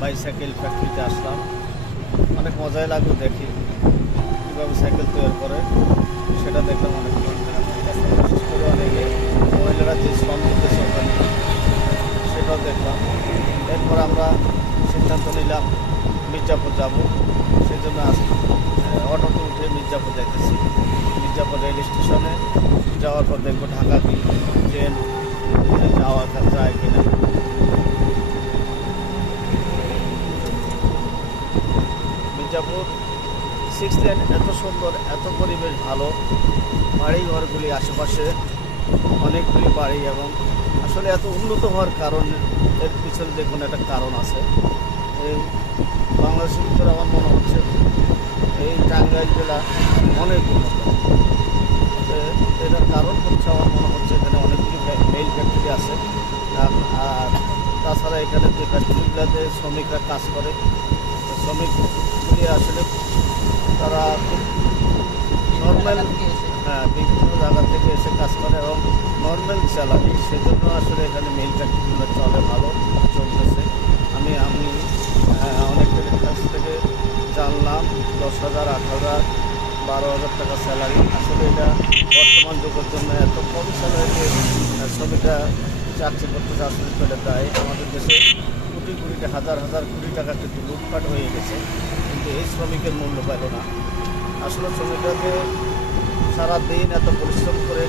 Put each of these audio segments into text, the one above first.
Bicycle ফ্যাক্টরিতে আসলাম। অনেক মজাই লাগল দেখি, কীভাবে সাইকেল তৈরি করে, সেটা দেখলাম অনেক বিশেষ করে অনেকে মহিলারা যে শ্রম দিতেছে ওখানে, সেটাও দেখলাম। এরপর আমরা সিদ্ধান্ত নিলাম মির্জাপুর যাব সেই জন্য অটোতে উঠে মির্জাপুর যাইতেছি। মির্জাপুর রেল স্টেশনে যাওয়ার পর দেখব ঢাকা কি ট্রেন যাওয়া যায় কিনা। মির্জাপুর সিক্স লেন এত সুন্দর, এত পরিবেশ ভালো। বাড়ি ঘরগুলি আশেপাশে অনেকগুলি বাড়ি এবং আসলে এত উন্নত হওয়ার কারণ, এর পিছনে যে কোনো একটা কারণ আছে। এই বাংলাদেশের ভিতরে আমার মনে হচ্ছে এই টাঙ্গাইল জেলা অনেক উন্নত। এটার কারণ হচ্ছে আমার মনে হচ্ছে এখানে অনেকগুলি মেইল ফ্যাক্টরি আছে। আর- তাছাড়া এখানে যে ফ্যাক্টরিগুলোতে শ্রমিকরা কাজ করে শ্রমিকগুলি আসলে তারা খুব নর্মাল হ্যাঁ বিভিন্ন জায়গা থেকে এসে কাজ করে এবং নর্মাল স্যালারি সেজন্য আসলে এখানে মেইল ফ্যাক্টরিগুলো চলে ভালো চলতেছে। আমি আমি আহ, অনেকের কাছ থেকে জানলাম দশ হাজার আট হাজার বারো হাজার টাকা স্যালারি আসলে এটা বর্তমান যুগের জন্য এত কম স্যালারিতে শ্রমিকরা চাকরি করতে চাকরি এটা দায়। আমাদের দেশে কোটি কোটি হাজার হাজার কোটি টাকা কিন্তু লুটপাট হয়ে গেছে, কিন্তু এই শ্রমিকের মূল্য পেল না। আসলে শ্রমিকরা যে সারাদিন এত পরিশ্রম করে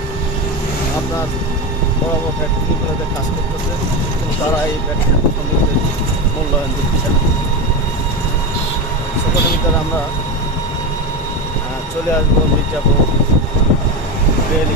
আপনার বড় বড় ফ্যাক্টরিগুলোতে কাজ করতেছে তারা এই ফ্যাক্টরি শ্রমিকদের মূল্যায়ন দিচ্ছে সেখানে ভিতরে আমরা চলে আসব মির্জাপুর রেল